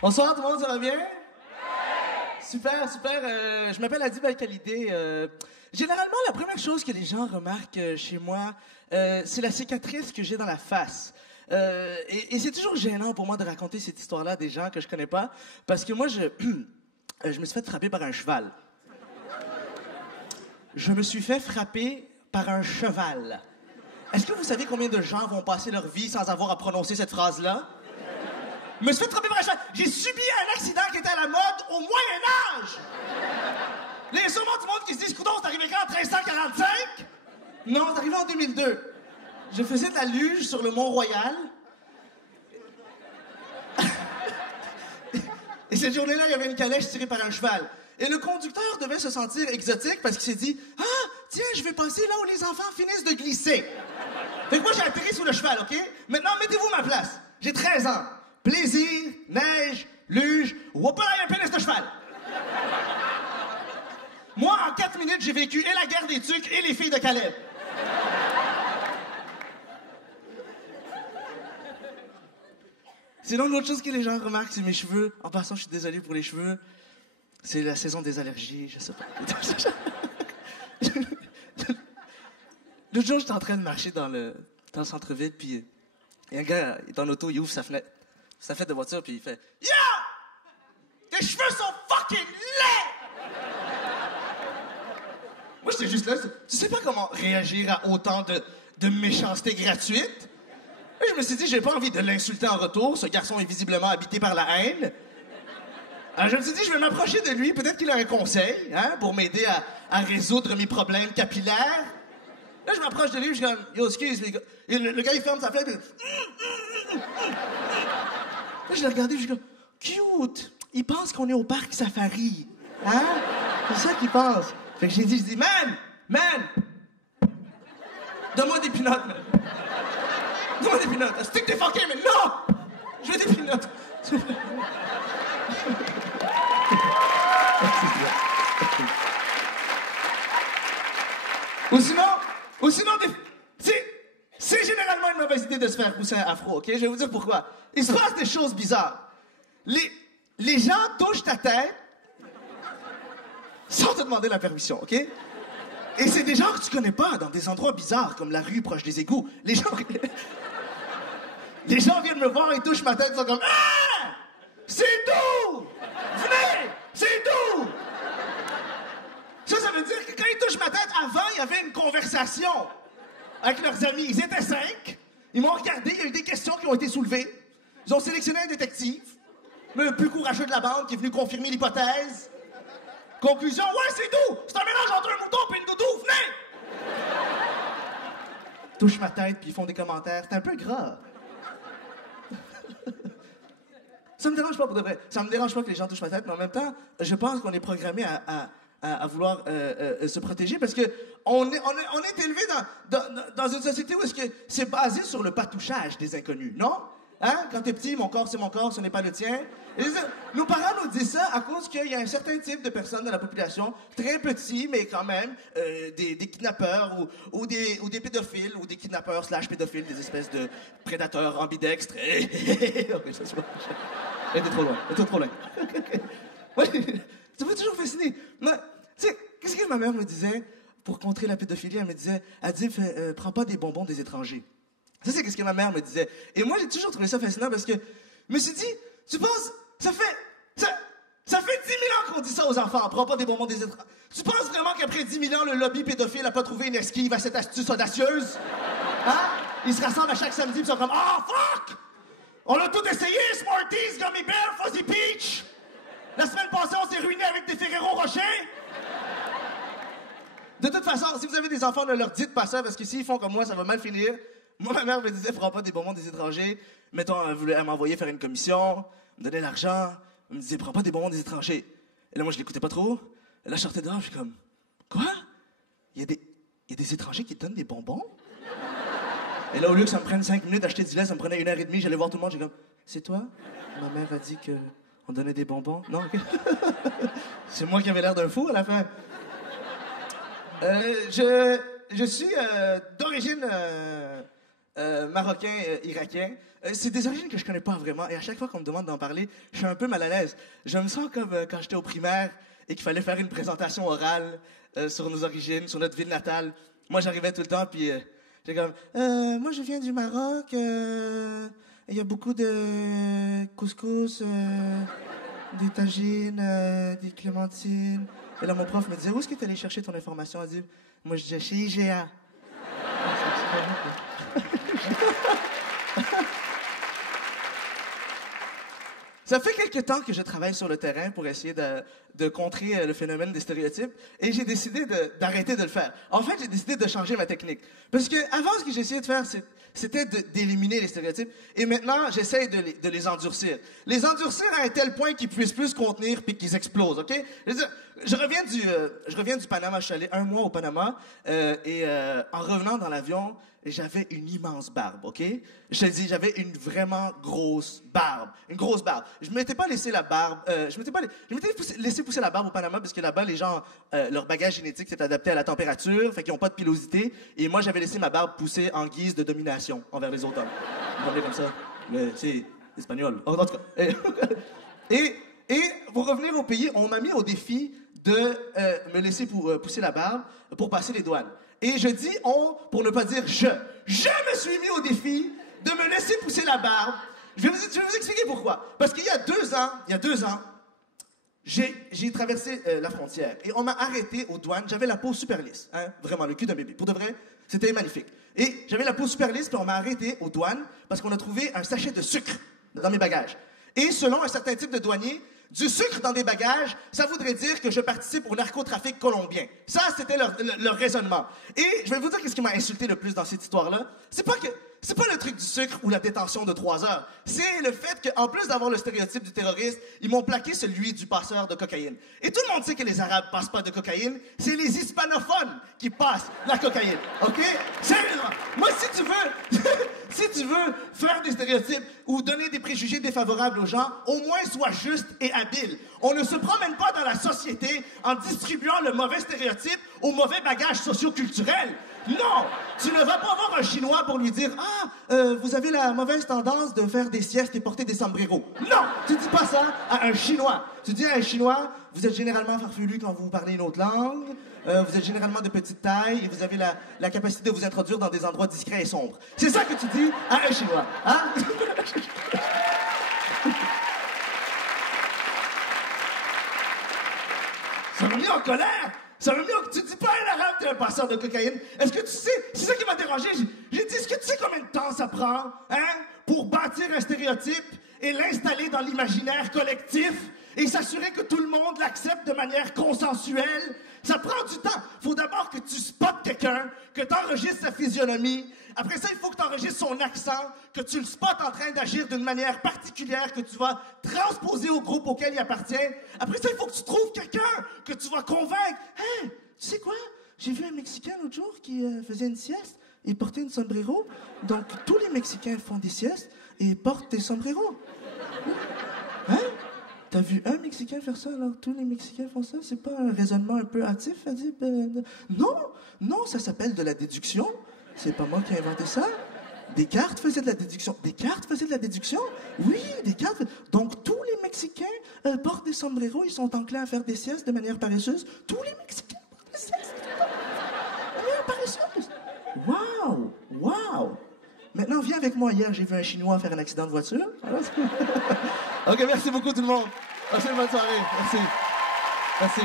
Bonsoir tout le monde, ça va bien? Super, super. Je m'appelle Adib Al-Khalidé. Généralement, la première chose que les gens remarquent chez moi, c'est la cicatrice que j'ai dans la face. Et c'est toujours gênant pour moi de raconter cette histoire-là à des gens que je connais pas, parce que moi, je me suis fait frapper par un cheval. Je me suis fait frapper par un cheval. Est-ce que vous savez combien de gens vont passer leur vie sans avoir à prononcer cette phrase-là? Je me suis fait frapper par un cheval. J'ai subi un accident qui était à la mode au Moyen-Âge. Les sûrement du monde qui se disent, coudonc, c'est arrivé quand, en 1345? Non, c'est arrivé en 2002. Je faisais de la luge sur le Mont-Royal. Et cette journée-là, il y avait une calèche tirée par un cheval. Et le conducteur devait se sentir exotique parce qu'il s'est dit, « Ah, tiens, je vais passer là où les enfants finissent de glisser. » Fait que moi, j'ai atterri sous le cheval, OK? Maintenant, mettez-vous à ma place. J'ai 13 ans. Plaisir, neige, luge, whoopah, un pénis de cheval. Moi, en 4 minutes, j'ai vécu et la guerre des Tucs et les filles de Calais. Sinon, l'autre chose que les gens remarquent, c'est mes cheveux. En passant, je suis désolé pour les cheveux. C'est la saison des allergies, je sais pas. L'autre jour, j'étais en train de marcher dans le centre-ville, puis il y a un gars dans l'auto, il ouvre sa fenêtre de voiture, puis il fait « Yo! Tes cheveux sont fucking laids! » Moi, j'étais juste là, tu sais pas comment réagir à autant de méchanceté gratuite? Et je me suis dit, j'ai pas envie de l'insulter en retour, ce garçon est visiblement habité par la haine. Alors je me suis dit, je vais m'approcher de lui, peut-être qu'il a un conseil, hein, pour m'aider à résoudre mes problèmes capillaires. Là, je m'approche de lui, je suis comme, yo, excuse, et le gars, il ferme sa fenêtre, Là, je l'ai regardé, je suis comme, cute, il pense qu'on est au parc safari, hein? C'est ça qu'il pense. Fait que j'ai dit, man, donne-moi des pinottes, man. Donne-moi des pinottes. C'est que t'es fucké, mais non! Je veux des pinottes. Ou sinon, c'est généralement une mauvaise idée de se faire pousser un afro, OK? Je vais vous dire pourquoi. Il se passe des choses bizarres. Les gens touchent ta tête sans te demander la permission, OK? Et c'est des gens que tu connais pas, dans des endroits bizarres, comme la rue proche des égouts. Les gens viennent me voir et touchent ma tête, ils sont comme « Ah! C'est doux! Venez! C'est doux! » Ça veut dire que quand ils touchent ma tête, avant, il y avait une conversation avec leurs amis. Ils étaient 5. Ils m'ont regardé, il y a eu des questions qui ont été soulevées. Ils ont sélectionné un détective, le plus courageux de la bande, qui est venu confirmer l'hypothèse. Conclusion, ouais, c'est doux! C'est un mélange entre un mouton et une doudou, venez! Touche ma tête, puis ils font des commentaires. C'est un peu gras. Ça me dérange pas pour de vrai. Ça me dérange pas que les gens touchent ma tête, mais en même temps, je pense qu'on est programmé à vouloir se protéger parce que on est élevé dans une société où est-ce que c'est basé sur le patouchage des inconnus, non? Hein? Quand t'es petit, mon corps, ce n'est pas le tien. Et nos parents nous disent ça à cause qu'il y a un certain type de personnes dans la population, très petits, mais quand même, des kidnappeurs ou des pédophiles, ou des kidnappeurs / pédophiles, des espèces de prédateurs ambidextres. Ok, ça se voit. Elle était trop loin. Elle était trop loin. Ça m'a toujours fasciné. Tu sais, qu'est-ce que ma mère me disait pour contrer la pédophilie? Elle me disait, prends pas des bonbons des étrangers. Ça, c'est ce que ma mère me disait. Et moi, j'ai toujours trouvé ça fascinant parce que je me suis dit, tu penses, ça fait 10 000 ans qu'on dit ça aux enfants, prends pas des bonbons des étrangers. Tu penses vraiment qu'après 10 000 ans, le lobby pédophile a pas trouvé une esquive à cette astuce audacieuse? Hein? Ils se rassemblent à chaque samedi et ils sont comme, oh, fuck! On a tout essayé, Smarties, Gummy Bear, Fuzzy Peach! La semaine passée, on s'est ruiné avec des Ferrero Rocher! De toute façon, si vous avez des enfants, ne leur dites pas ça, parce que s'ils font comme moi, ça va mal finir. Moi, ma mère me disait, prends pas des bonbons des étrangers. Mettons, elle m'envoyait faire une commission, me donnait l'argent, elle me disait, prends pas des bonbons des étrangers. Et là, moi, je l'écoutais pas trop. Et là, je sortais dehors, je suis comme, quoi? Il y a des étrangers qui te donnent des bonbons? Et là, au lieu que ça me prenne 5 minutes d'acheter du lait, ça me prenait 1h30, j'allais voir tout le monde, j'ai comme, c'est toi? Ma mère a dit qu'on donnait des bonbons? Non, ok. C'est moi qui avais l'air d'un fou à la fin. Je suis d'origine marocain, irakien. C'est des origines que je connais pas vraiment. Et à chaque fois qu'on me demande d'en parler, je suis un peu mal à l'aise. Je me sens comme quand j'étais au primaire et qu'il fallait faire une présentation orale sur nos origines, sur notre ville natale. Moi, j'arrivais tout le temps, puis j'étais comme... moi, je viens du Maroc. Il y a beaucoup de couscous, des tagines, des clémentines. Et là, mon prof me disait, où est-ce que tu allé chercher ton information? Elle dit, moi, je disais, chez IGA. Ça fait quelque temps que je travaille sur le terrain pour essayer de contrer le phénomène des stéréotypes et j'ai décidé d'arrêter de le faire. En fait, j'ai décidé de changer ma technique. Parce que avant, ce que j'essayais de faire, c'était d'éliminer les stéréotypes et maintenant, j'essaie de les endurcir. Les endurcir à un tel point qu'ils puissent plus contenir puis qu'ils explosent, OK? Je reviens du Panama. Je suis allé 1 mois au Panama et en revenant dans l'avion, j'avais une immense barbe, OK? Je te dis, j'avais une vraiment grosse barbe. Une grosse barbe. Je ne m'étais pas laissé la barbe... je m'étais laissé pousser la barbe au Panama parce que là-bas, les gens, leur bagage génétique s'est adapté à la température, fait qu'ils n'ont pas de pilosité. Et moi, j'avais laissé ma barbe pousser en guise de domination envers les autres hommes. Vous comme ça. Mais c'est espagnol. En tout cas. Et pour revenir au pays, on m'a mis au défi de me laisser pousser la barbe pour passer les douanes. Et je dis on pour ne pas dire je. Je me suis mis au défi de me laisser pousser la barbe. Je vais vous expliquer pourquoi. Parce qu'il y a 2 ans, j'ai traversé la frontière et on m'a arrêté aux douanes. J'avais la peau super lisse, hein, vraiment le cul d'un bébé. Pour de vrai, c'était magnifique. Et j'avais la peau super lisse, puis on m'a arrêté aux douanes parce qu'on a trouvé un sachet de sucre dans mes bagages. Et selon un certain type de douanier, du sucre dans des bagages, ça voudrait dire que je participe au narcotrafic colombien. Ça, c'était leur raisonnement. Et je vais vous dire ce qui m'a insulté le plus dans cette histoire-là. C'est pas le truc du sucre ou la détention de 3 heures. C'est le fait qu'en plus d'avoir le stéréotype du terroriste, ils m'ont plaqué celui du passeur de cocaïne. Et tout le monde sait que les Arabes passent pas de cocaïne. C'est les hispanophones qui passent la cocaïne. OK? Sérieusement. Moi, si tu veux faire des stéréotypes ou donner des préjugés défavorables aux gens, au moins sois juste et habile. On ne se promène pas dans la société en distribuant le mauvais stéréotype au mauvais bagage socio-culturel. Non! Tu ne vas pas voir un Chinois pour lui dire « Ah, vous avez la mauvaise tendance de faire des siestes et porter des sombreros. » Non! Tu ne dis pas ça à un Chinois. Tu dis à un Chinois « Vous êtes généralement farfelu quand vous parlez une autre langue. Vous êtes généralement de petite taille et vous avez la capacité de vous introduire dans des endroits discrets et sombres. » C'est ça que tu dis à un Chinois. Hein? Ça m'a mis en colère. Ça m'a mis en... Tu dis pas à un arabe t'es un passeur de cocaïne. Est-ce que tu sais... C'est ça qui m'a dérangé. J'ai dit, est-ce que tu sais combien de temps ça prend, hein, pour bâtir un stéréotype et l'installer dans l'imaginaire collectif et s'assurer que tout le monde l'accepte de manière consensuelle? Ça prend du temps. Faut d'abord que tu spottes quelqu'un, que tu enregistres sa physionomie. Après ça, il faut que tu enregistres son accent, que tu le spottes en train d'agir d'une manière particulière, que tu vas transposer au groupe auquel il appartient. Après ça, il faut que tu trouves quelqu'un que tu vas convaincre. Hey, tu sais quoi? J'ai vu un Mexicain l'autre jour qui faisait une sieste et portait une sombrero. Donc, tous les Mexicains font des siestes et portent des sombreros. Hein? T'as vu un Mexicain faire ça, alors tous les Mexicains font ça? C'est pas un raisonnement un peu hâtif? Elle dit, non, ça s'appelle de la déduction. C'est pas moi qui ai inventé ça. Descartes faisait de la déduction. Descartes faisait de la déduction? Oui, Descartes. Donc, tous les Mexicains portent des sombreros, ils sont enclins à faire des siestes de manière paresseuse. Tous les Mexicains portent des siestes de manière paresseuse. Wow! Maintenant, viens avec moi. Hier, j'ai vu un Chinois faire un accident de voiture. OK, merci beaucoup tout le monde. Passez une bonne soirée. Merci.